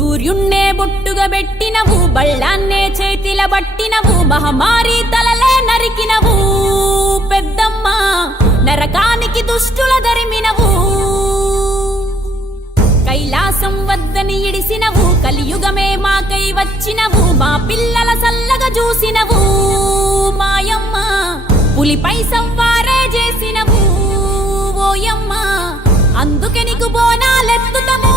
సూర్యున్నే బొట్టుగా పెట్టినవు, బళ్ళాన్నే చేతిల బట్టినవు, మహమారి తలలే నరికినవు పెద్దమ్మ, నరకానికి దుష్టుల దరిమినవు. కైలాసం వద్దని ఇడిసినవు, కలియుగమే మాకై వచ్చినవు, మా పిల్లల సల్లగా చూసినవు మాయమ్మ, పులిపై సంవారే చేసినవు ఓయమ్మ, అందుకే నీకు బోనాలెత్తుతము.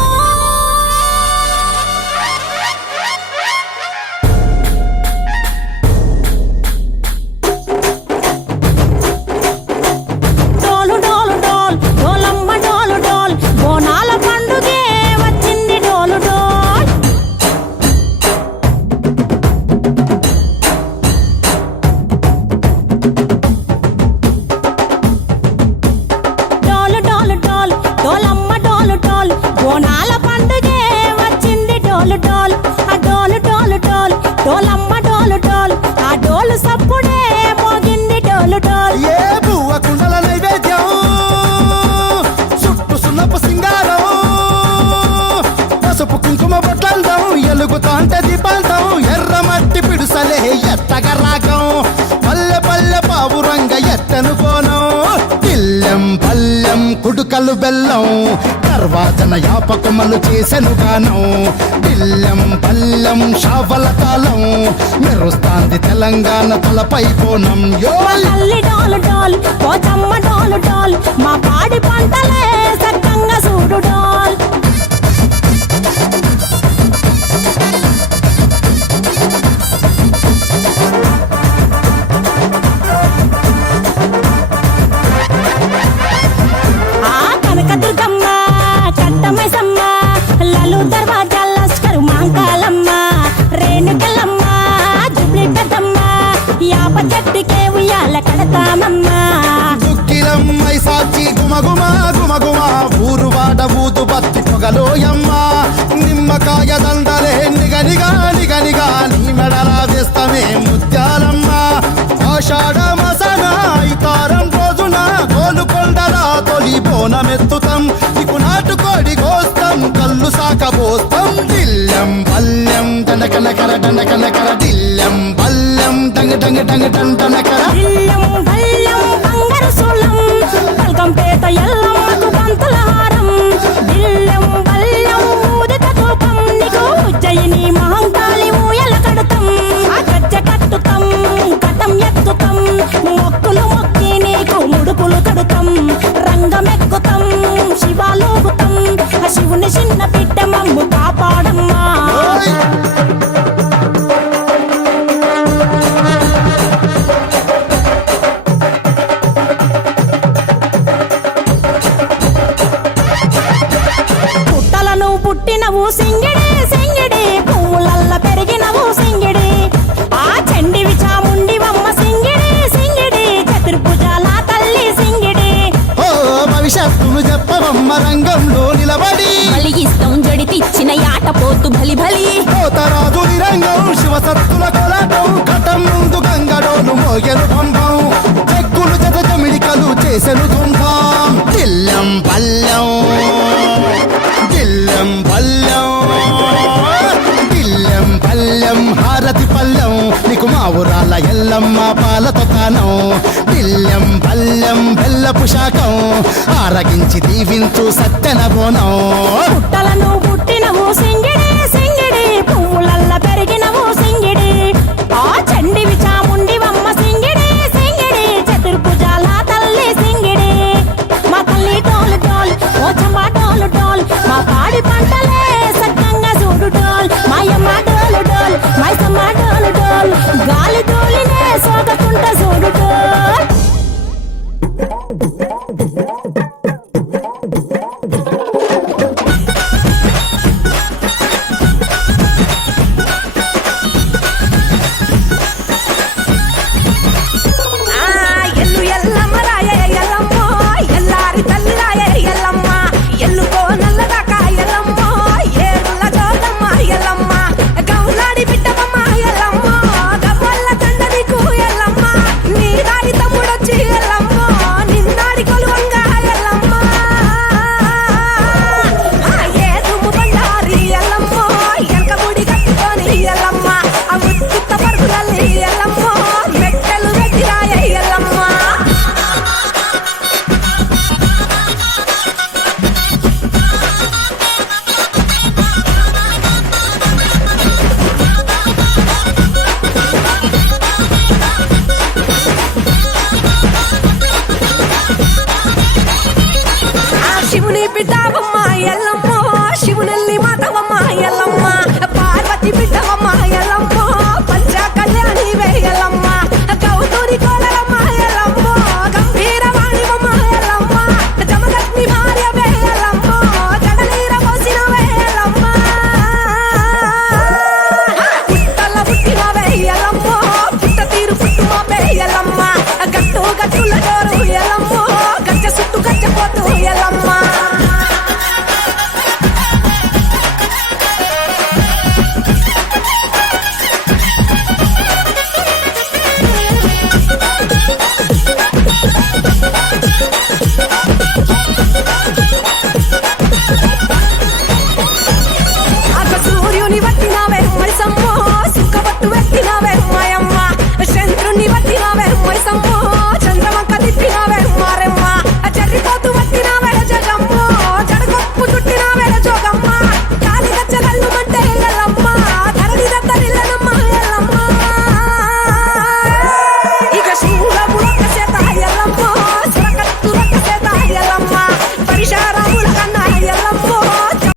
ఎలుగుతాంటే దీపాలతం ఎర్రమట్టి పిడుసలే ఎత్తగా రాగం, పల్లె పల్లె పావురంగ ఎత్తను కోనం, పిల్లెం పల్లెం కుడుకలు బెల్లం, తర్వాతన యాపకమలు చేసెను గానం, పిల్లెం పల్లెం షావల కాలం, మెరుస్తాంది తెలంగాణ తలపై కోణం. మా పాడి పంటలే సక్కంగా చూడు డాల్. దుక్కిలమ్మై సాచి గుమగుమా గుమగుమా, ఊరు వాడ ఊదు బత్తి పొగలోయమ్మ, నిమ్మకాయ దండలే నిగనిగా నిగనిగా, నీ మెడలా వేస్తమే ముత్యాలమ్మ, ఆషాఢ మసన ఇతారం రోజున గోలుకొండలా తొలి బోనమెత్తుతాం, నీకు నాటుకోడి కోస్తాం, కళ్ళు సాకబోస్తాం, దిల్లెం పల్లెం దండకనకర దండకనకర, దిల్లెం పల్లెం డంగ డంగ డంగ డండనకర, పల్కంపేట ఎల్లమ్మకు పంతుల హారం, బిల్లెం బల్లెం ఊదిత ధూపం, నీకు ఉజ్జయిని మహంకాళి ఊయల కడుతాం, గజ్జ కట్టుతాం కటం ఎత్తుతాం, మొక్కులు మొక్కి నీకు ముడుపులు కడుతాం, రంగమెక్కుతాం శివాలోగుతాం, శివుని చిన్న బిడ్డ మమ్ము కాపాడమ్మా. పుట్టినవు సింగిడి సింగిడి, పువ్వులల్ల పెరిగినవు సింగిడి, ఆ చండివి చాముండివమ్మ సింగిడి సింగిడి, చతుర్భుజాల తల్లి సింగిడి. ఓ భవిష్యత్తును చెప్పవమ్మ రంగంలో నిలబడి, బలిగిస్తాం జడితిచ్చిన యాట పోతు బలి బలి, పోతరాజు నిరంగం శివసత్తుల కొలాటం, కటం ముందు గంగడోను మోగెను పంపం, చెక్కులు జత జమిడికలు చేసెను తుంటాం, దిల్లెం పల్లెం దిల్లెం పల్లెం దిల్లెం పల్లెం హారతి పల్లెం, నీకు మా ఊరాల ఎల్లమ్మ పాలతో కానం, దిల్లెం పల్లెం బెల్లపు శాఖం, ఆరగించి దీవించు సత్తెన బోనం. పుట్టలను పుట్టినవు సింగిడి